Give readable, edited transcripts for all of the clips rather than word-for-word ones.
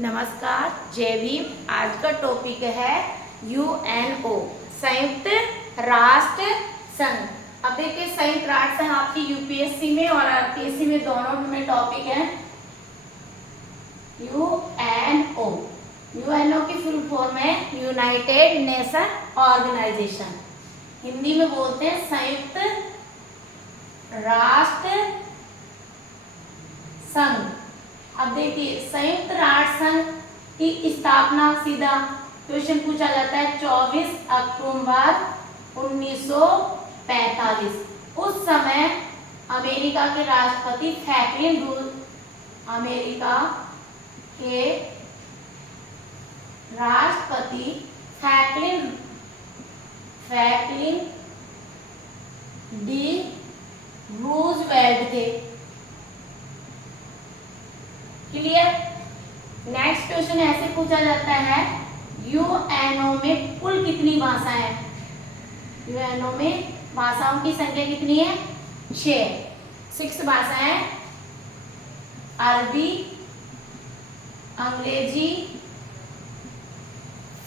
नमस्कार, जय भीम। आज का टॉपिक है यूएनओ, संयुक्त राष्ट्र संघ। अब देखिए, संयुक्त राष्ट्र संघ आपकी यूपीएससी में और आरपीएससी में दोनों में टॉपिक है यूएनओ। यूएनओ की फुल फॉर्म है यूनाइटेड नेशन ऑर्गेनाइजेशन। हिंदी में बोलते हैं संयुक्त राष्ट्र संघ। अब देखिए, संयुक्त राष्ट्र संघ की स्थापना, सीधा क्वेश्चन पूछा जाता है, 24 अक्टूबर 1945। उस समय अमेरिका के राष्ट्रपति फ्रैंकलिन अमेरिका के राष्ट्रपति फ्रैंकलिन डी रूजवेल्ट थे। क्लियर। नेक्स्ट क्वेश्चन ऐसे पूछा जाता है, यूएनओ में कुल कितनी भाषाएं हैं? यूएनओ में भाषाओं की संख्या कितनी है? 6 भाषाएं। अरबी, अंग्रेजी,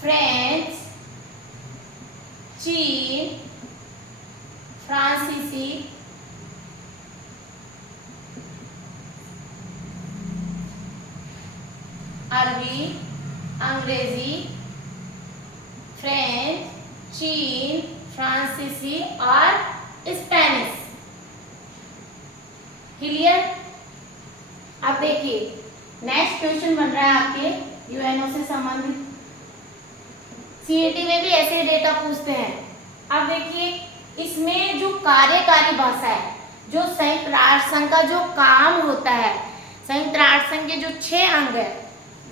फ्रेंच, चीन, फ्रांसीसी, अरबी, अंग्रेजी, फ्रेंच, चीन, फ्रांसीसी और स्पेनिश। क्लियर। अब देखिए, नेक्स्ट क्वेश्चन बन रहा है आपके यूएनओ से संबंधित। सीईटी में भी ऐसे डेटा पूछते हैं। अब देखिए, इसमें जो कार्यकारी भाषा है, जो संयुक्त राष्ट्र संघ का जो काम होता है, संयुक्त राष्ट्र संघ के जो 6 अंग है,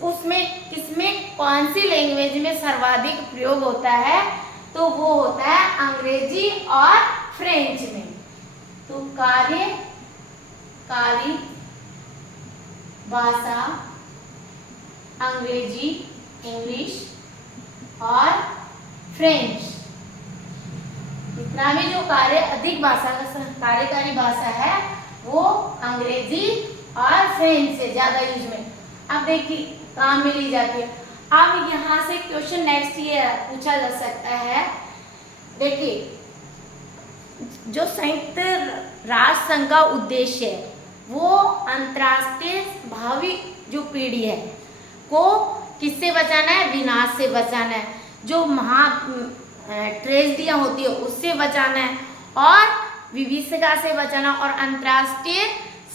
उसमें किसमें कौन सी लैंग्वेज में सर्वाधिक प्रयोग होता है? तो वो होता है अंग्रेजी और फ्रेंच में। तो कार्यकारी भाषा अंग्रेजी, इंग्लिश और फ्रेंच। इतना भी जो अधिक भाषा का कार्यकारी भाषा है वो अंग्रेजी और फ्रेंच से ज्यादा यूज में, अब देखिए, काम में ली जाती है। अब यहाँ से क्वेश्चन नेक्स्ट ये पूछा जा सकता है। देखिए, जो संयुक्त राष्ट्र संघ का उद्देश्य है वो अंतर्राष्ट्रीय भावी जो पीढ़ी है को किससे बचाना है? विनाश से बचाना है। जो महा ट्रेजेडियां होती है उससे बचाना है, और विभीषिका से बचाना, और अंतर्राष्ट्रीय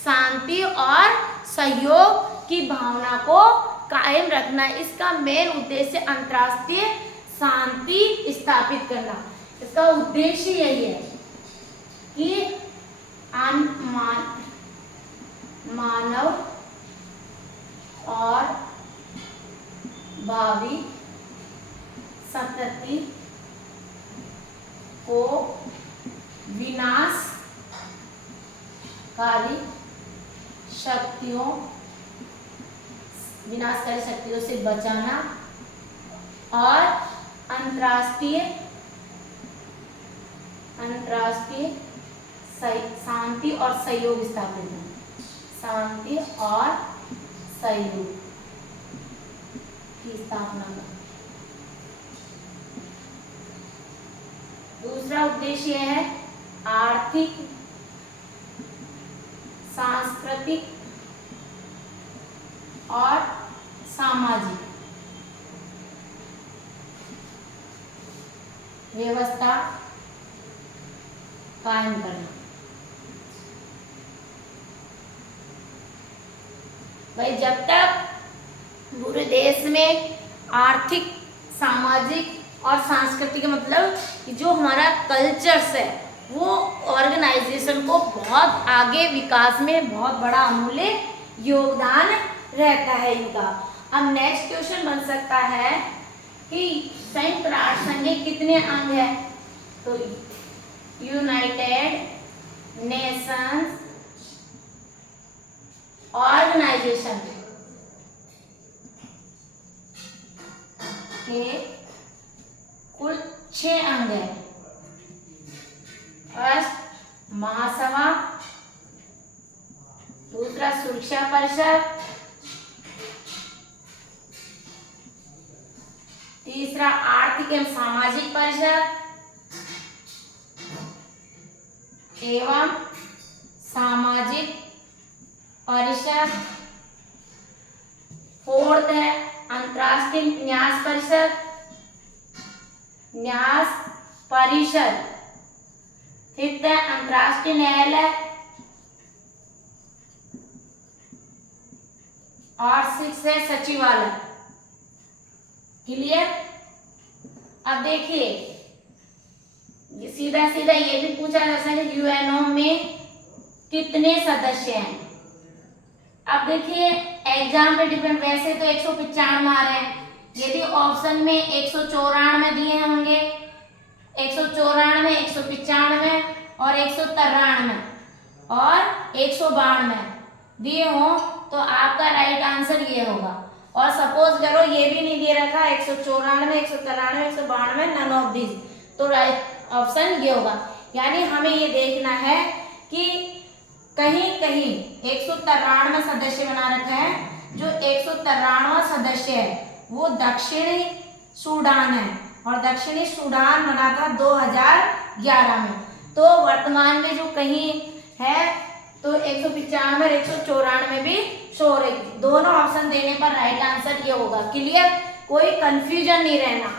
शांति और सहयोग की भावना को कायम रखना। इसका मेन उद्देश्य अंतर्राष्ट्रीय शांति स्थापित करना। इसका उद्देश्य यही है कि मानव और भावी संतति को विनाशकारी शक्तियों से बचाना और अंतर्राष्ट्रीय शांति और सहयोग स्थापित करना। शांति और सहयोग की स्थापना करना। दूसरा उद्देश्य है आर्थिक, सांस्कृतिक और सामाजिक व्यवस्था कायम करना। भाई, जब तक पूरे देश में आर्थिक, सामाजिक और सांस्कृतिक, मतलब जो हमारा कल्चर्स है, वो ऑर्गेनाइजेशन को बहुत आगे विकास में बहुत बड़ा अमूल्य योगदान रहता है इनका। अब नेक्स्ट क्वेश्चन बन सकता है कि संयुक्त राष्ट्र संघ के कितने अंग हैं? तो यूनाइटेड नेशंस ऑर्गेनाइजेशन के कुल 6 अंग हैं। फर्स्ट, महासभा, दूसरा सुरक्षा परिषद, तीसरा आर्थिक एवं सामाजिक परिषद एवं सामाजिक परिषद। फोर्थ है अंतर्राष्ट्रीय न्यास परिषद, न्यास परिषद। फिफ्थ है अंतर्राष्ट्रीय न्यायालय और सिक्स है सचिवालय। क्लियर। अब देखिए सीधा सीधा ये भी पूछा जा सकता है यूएनओ में कितने सदस्य हैं। अब देखिए एग्जाम पे डिपेंड, वैसे तो 195 आ रहे हैं, यदि ऑप्शन में 194 दिए होंगे, 194, 195 और 193 और 192 दिए हो तो आपका राइट आंसर ये होगा। और सपोज करो ये भी नहीं दे रखा 194, 193, 192 नन ऑफ दिस, तो राइट ऑप्शन ये होगा। यानी हमें ये देखना है कि कहीं कहीं 193 सदस्य बना रखा है, जो 193वां सदस्य है वो दक्षिणी सूडान है और दक्षिणी सूडान बना था 2011 में। तो वर्तमान में जो कहीं है तो 195 और 194 भी शो रहेगी। दोनों ऑप्शन देने पर राइट आंसर ये होगा। क्लियर, कोई कंफ्यूजन नहीं रहना।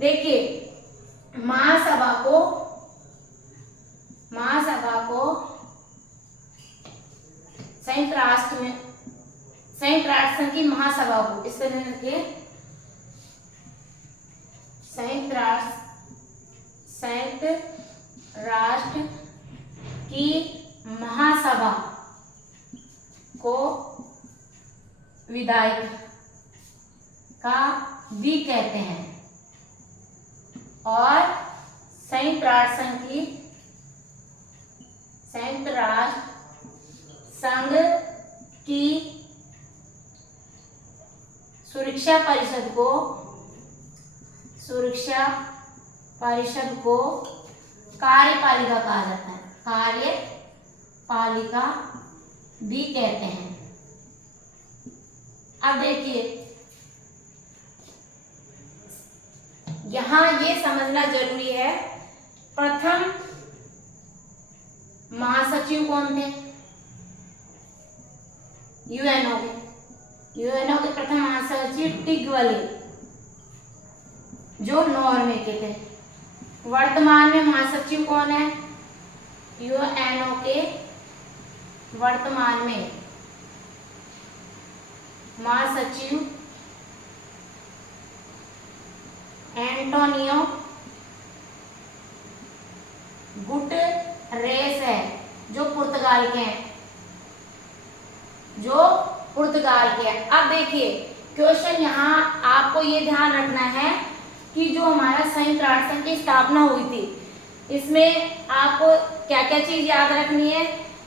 देखिए महासभा को संयुक्त राष्ट्र संघ की महासभा को इस तरह के संयुक्त राष्ट्र की महासभा को विधायक का भी कहते हैं और संयुक्त राष्ट्र संघ की सुरक्षा परिषद को कार्यपालिका कहा जाता है, कार्यपालिका भी कहते हैं। अब देखिए यहां ये समझना जरूरी है, प्रथम महासचिव कौन थे यूएनओ के प्रथम महासचिव टिग्वले, जो नॉर्वे के थे। वर्तमान में महासचिव कौन है यूएनओ के? वर्तमान में महासचिव एंटोनियो गुटरेस है, जो पुर्तगाल के हैं, अब देखिए क्वेश्चन यहाँ आपको ये ध्यान रखना है कि जो हमारा संयुक्त राष्ट्र संघ की स्थापना हुई थी, इसमें आपको क्या क्या चीज याद रखनी है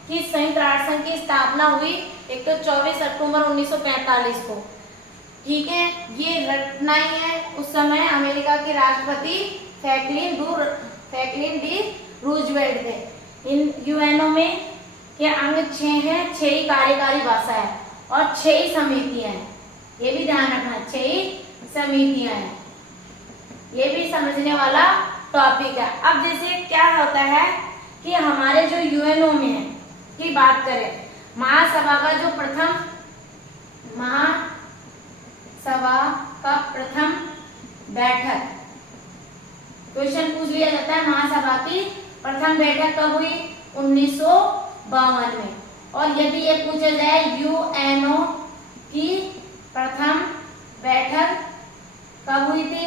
कि संयुक्त राष्ट्र संघ की स्थापना हुई एक तो 24 अक्टूबर 1945 को, ठीक है, ये रटना ही है। उस समय अमेरिका के राष्ट्रपति फ्रैंकलिन डी रूजवेल्ट थे। इन यूएनओ में के अंग 6 हैं, 6 ही कार्यकारी भाषा है और 6 ही समितियां हैं, ये भी ध्यान रखना, 6 ही समितियां हैं, ये भी समझने वाला टॉपिक है। अब जैसे क्या होता है कि हमारे जो यूएनओ में है की बात करें, महासभा का प्रथम बैठक, क्वेश्चन पूछ लिया जाता है महासभा की प्रथम बैठक कब हुई? 1952 में। और यदि ये पूछा जाए यूएनओ की प्रथम बैठक कब हुई थी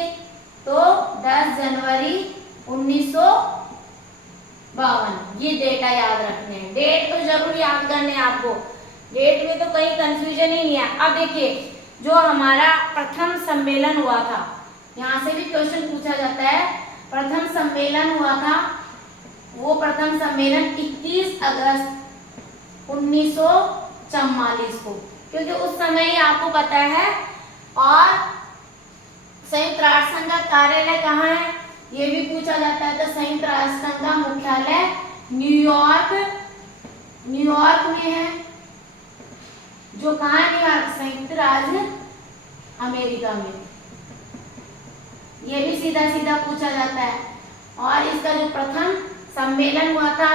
तो 10 जनवरी 1952। ये डेटा याद रखने हैं, डेट तो जरूर याद करने हैं आपको, डेट में तो कहीं कंफ्यूजन ही नहीं है। अब देखिए जो हमारा प्रथम सम्मेलन हुआ था, यहाँ से भी क्वेश्चन पूछा जाता है, प्रथम सम्मेलन हुआ था, वो प्रथम सम्मेलन 21 अगस्त 1944 को, क्योंकि उस समय ही आपको पता है। और संयुक्त राष्ट्र संघ का कार्यालय कहाँ है ये भी पूछा जाता है, तो संयुक्त राष्ट्र संघ का मुख्यालय न्यूयॉर्क में है, जो कहाँ है? न्यूयॉर्क, संयुक्त राज्य अमेरिका में। ये भी सीधा सीधा पूछा जाता है। और इसका जो प्रथम सम्मेलन हुआ था,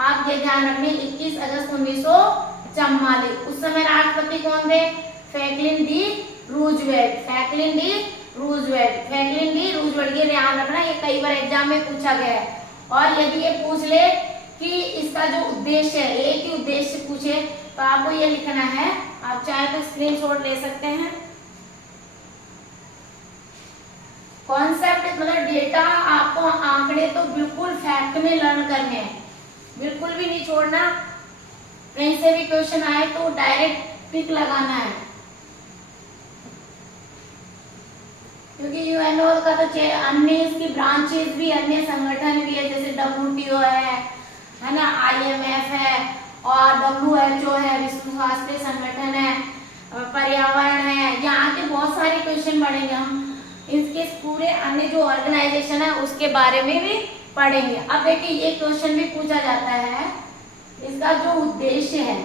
आप ये ध्यान रखने, 21 अगस्त 1944। उस समय राष्ट्रपति कौन थे? Franklin D Roosevelt. Franklin D Roosevelt, Franklin D Roosevelt, ये ध्यान रखना, ये कई बार एग्जाम में पूछा गया है। और यदि ये पूछ ले कि इसका जो उद्देश्य है, एक ही उद्देश्य पूछे, तो आपको ये लिखना है। आप चाहे तो स्क्रीनशॉट ले सकते हैं। कॉन्सेप्ट मतलब डेटा, आपको आंकड़े तो बिल्कुल फैक्ट में लर्न करने हैं, बिल्कुल भी नहीं छोड़ना। कहीं से भी क्वेश्चन आए तो डायरेक्ट टिक लगाना है, क्योंकि यूएनओ का तो अन्य इसकी ब्रांचेस भी, अन्य संगठन भी है, जैसे WTO है ना, IMF है, और WHO है, विश्व स्वास्थ्य संगठन है, पर्यावरण है। यहाँ के बहुत सारे क्वेश्चन पढ़ेंगे हम, इसके पूरे अन्य जो ऑर्गेनाइजेशन है उसके बारे में भी पढ़ेंगे। अब देखिए, ये क्वेश्चन भी पूछा जाता है, इसका जो उद्देश्य है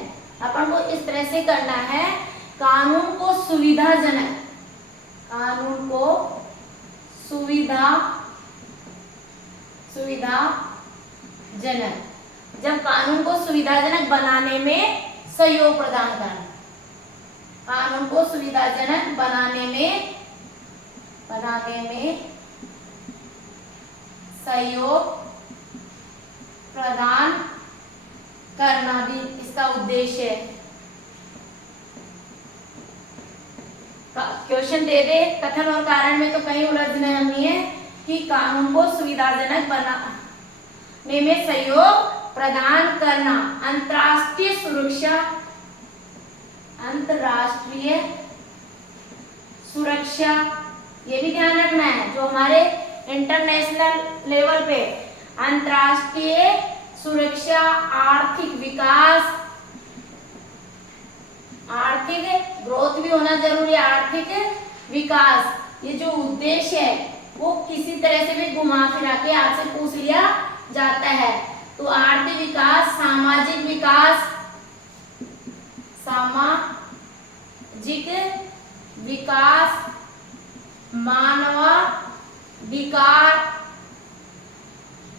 अपन को इस तरह से करना है, कानून को सुविधाजनक, कानून को सुविधाजनक, जब कानून को सुविधाजनक बनाने में सहयोग प्रदान करना, कानून को सुविधाजनक बनाने में सहयोग प्रदान करना भी इसका उद्देश्य है। क्वेश्चन दे दे, कथन और कारण में तो कहीं उलझना नहीं है, कि कानून को सुविधाजनक बनाने में सहयोग प्रदान करना, अंतर्राष्ट्रीय सुरक्षा, ये भी ध्यान रखना है, जो हमारे इंटरनेशनल लेवल पे अंतर्राष्ट्रीय सुरक्षा, आर्थिक विकास, आर्थिक ग्रोथ भी होना जरूरी है, आर्थिक विकास, ये जो उद्देश्य है वो किसी तरह से भी घुमा फिरा के आपसे पूछ लिया जाता है। तो आर्थिक विकास, सामाजिक विकास, मानवाधिकार,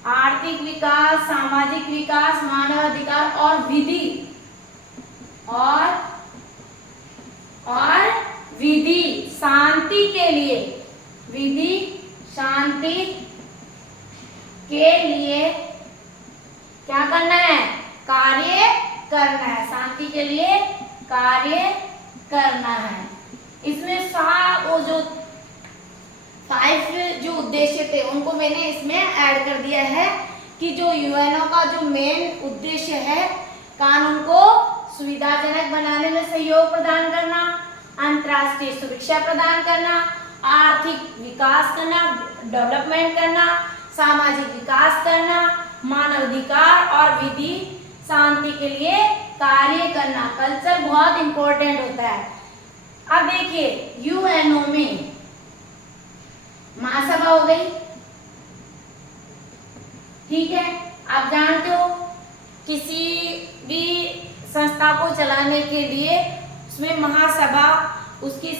आर्थिक विकास, सामाजिक विकास, मानवाधिकार और विधि शांति के लिए, शांति के लिए क्या करना है? कार्य करना है, शांति के लिए कार्य करना है। इसमें वो जो 5 जो उद्देश्य थे उनको मैंने इसमें ऐड कर दिया है, कि जो यूएनओ का जो मेन उद्देश्य है, कानून को सुविधाजनक बनाने में सहयोग प्रदान करना, अंतर्राष्ट्रीय सुरक्षा प्रदान करना, आर्थिक विकास करना, डेवलपमेंट करना, सामाजिक विकास करना, मानवाधिकार और विधि शांति के लिए कार्य करना। कल्चर बहुत इंपॉर्टेंट होता है। अब देखिए, यूएनओ में महासभा हो गई, ठीक है। आप जानते हो किसी भी संस्था को चलाने के लिए उसमें महासभा, उसकी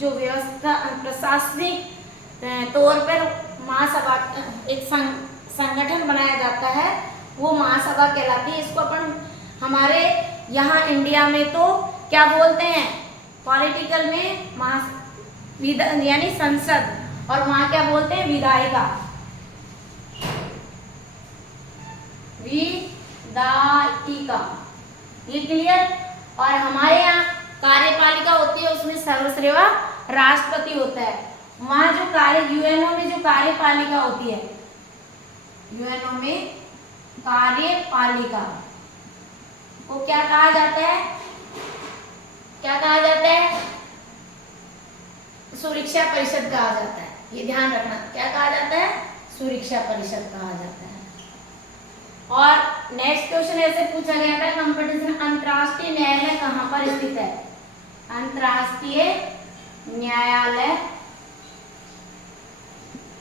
जो व्यवस्था प्रशासनिक तौर पर महासभा एक संगठन बनाया जाता है, वो महासभा कहलाती है। इसको अपन हमारे यहाँ इंडिया में तो क्या बोलते हैं, पॉलिटिकल में यानी संसद, और वहाँ क्या बोलते हैं, विधायिका, ये क्लियर। और हमारे यहाँ कार्यपालिका होती है, उसमें सर्वश्रेष्ठ राष्ट्रपति होता है। वहाँ जो यूएनओ में जो कार्यपालिका होती है, यूएनओ में कार्यपालिका को क्या कहा जाता है? क्या कहा जाता है? सुरक्षा परिषद कहा जाता है। ये ध्यान रखना, क्या कहा जाता है? सुरक्षा परिषद कहा जाता है। और नेक्स्ट क्वेश्चन ऐसे पूछा गया था, कंपटीशन, अंतर्राष्ट्रीय न्यायालय कहाँ पर स्थित है? अंतर्राष्ट्रीय न्यायालय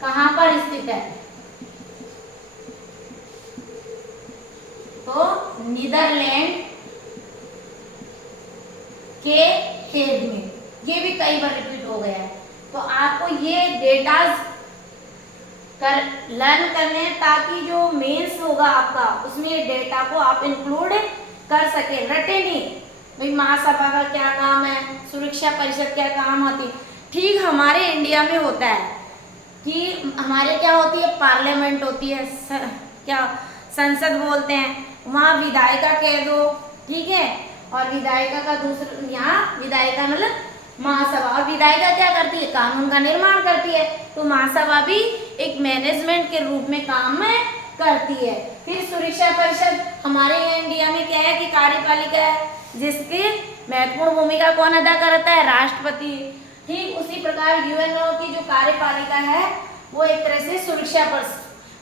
कहाँ पर स्थित है? तो नीदरलैंड के हेग में। ये भी कई बार रिपीट हो गया है, तो आपको ये डेटा लर्न करने हैं, ताकि जो मेंस होगा आपका उसमें ये डेटा को आप इंक्लूड कर सके। रटे नहीं भाई महासभा का क्या काम है, सुरक्षा परिषद क्या काम होती है। ठीक हमारे इंडिया में होता है कि हमारे क्या होती है, पार्लियामेंट होती है, क्या संसद बोलते हैं, वहाँ विधायिका कह दो, ठीक है। और विधायिका का दूसरा, यहाँ विधायिका मतलब महासभा, और विधायिका क्या करती है, कानून का निर्माण करती है। तो महासभा भी एक मैनेजमेंट के रूप में काम करती है। फिर सुरक्षा परिषद हमारे यहाँ इंडिया में क्या है कि कार्यपालिका है, जिसकी महत्वपूर्ण भूमिका कौन अदा करता है, राष्ट्रपति। ठीक उसी प्रकार यूएनओ की जो कार्यपालिका है वो एक तरह से सुरक्षा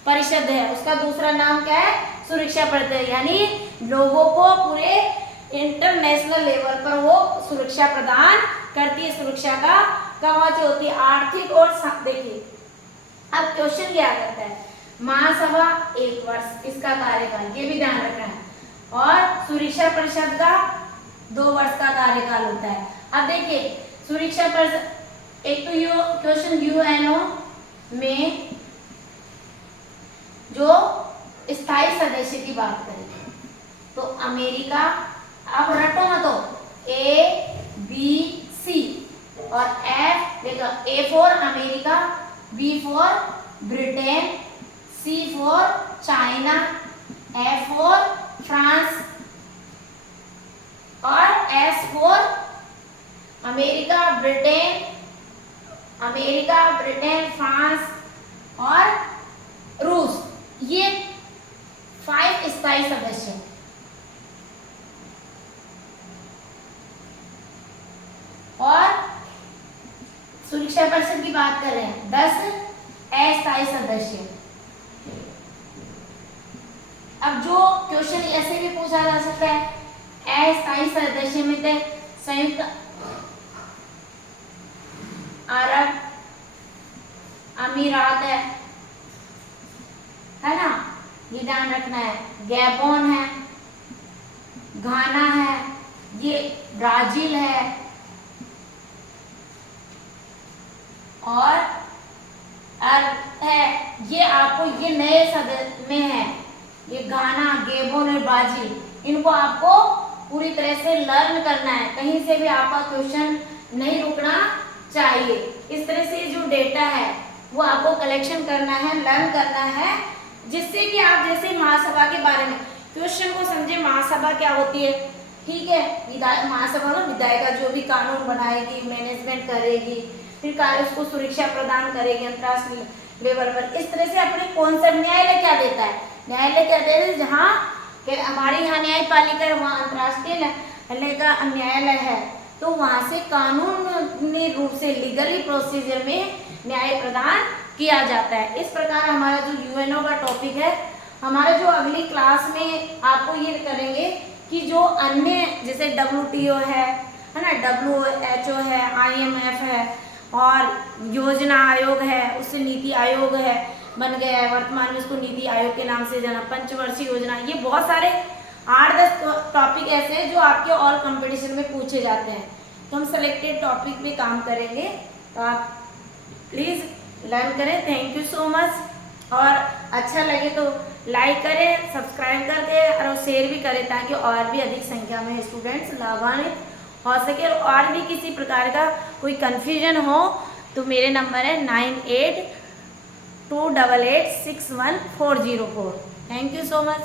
परिषद है, उसका दूसरा नाम क्या है, सुरक्षा परिषद, यानी लोगों को पूरे इंटरनेशनल लेवल पर वो सुरक्षा प्रदान करती है। सुरक्षा का कवच होती है, आर्थिक और देखिए अब क्वेश्चन क्या करता है, महासभा 1 वर्ष इसका कार्यकाल, ये भी ध्यान रखना है, और सुरक्षा परिषद का 2 वर्ष का कार्यकाल होता है। अब देखिए सुरक्षा परिषद, एक तो यू क्वेश्चन यूएनओ में जो स्थायी सदस्य की बात करें तो अमेरिका, अब रटो मत हो, ABC और F देखो, A for America, B for Britain, C for China, F for France और S for America, Britain, France और रूस। ये 5 स्थायी सदस्य हैं। और सुरक्षा परिषद की बात कर रहे हैं 10 अस्थायी सदस्य। अब जो क्वेश्चन ऐसे भी पूछा जा सकता है, अस्थायी सदस्य में थे संयुक्त अरब अमीरात है ना, ये ध्यान रखना है, गैबोन है, घाना है, ये ब्राजील है, और है ये आपको ये नए सदस्य में है, ये घाना, गैबोन और ब्राजील, इनको आपको पूरी तरह से लर्न करना है, कहीं से भी आपका क्वेश्चन नहीं रुकना चाहिए। इस तरह से जो डेटा है वो आपको कलेक्शन करना है, लर्न करना है, जिससे कि आप जैसे महासभा के बारे में क्वेश्चन को समझे। महासभा क्या होती है, ठीक है, महासभा में विधायिका जो भी कानून बनाएगी, मैनेजमेंट करेगी, फिर कार्य उसको सुरक्षा प्रदान करेगी अंतर्राष्ट्रीय लेवल पर। इस तरह से अपने कॉन्सेप्ट न्यायालय क्या देता है, न्यायालय क्या देता है, जहाँ हमारे यहाँ न्यायपालिका है वहाँ अंतर्राष्ट्रीय न्यायालय है, तो वहाँ से कानूनी रूप से लीगली प्रोसीजर में न्याय प्रदान किया जाता है। इस प्रकार हमारा जो यूएनओ का टॉपिक है, हमारा जो अगली क्लास में आपको ये करेंगे कि जो अन्य जैसे WTO है ना, WHO है, IMF है, और योजना आयोग है, उससे नीति आयोग है बन गया है, वर्तमान में इसको नीति आयोग के नाम से जाना, पंचवर्षीय योजना, ये बहुत सारे 8-10 टॉपिक ऐसे हैं जो आपके ऑल कंपटीशन में पूछे जाते हैं। तो हम सेलेक्टेड टॉपिक पे काम करेंगे, तो आप प्लीज़ लर्न करें। थैंक यू सो मच, और अच्छा लगे तो लाइक करें, सब्सक्राइब करके और शेयर भी करें, ताकि और भी अधिक संख्या में स्टूडेंट्स लाभान्वित हो सके। और भी किसी प्रकार का कोई कन्फ्यूजन हो तो मेरे नंबर है 9828861404। Thank you so much.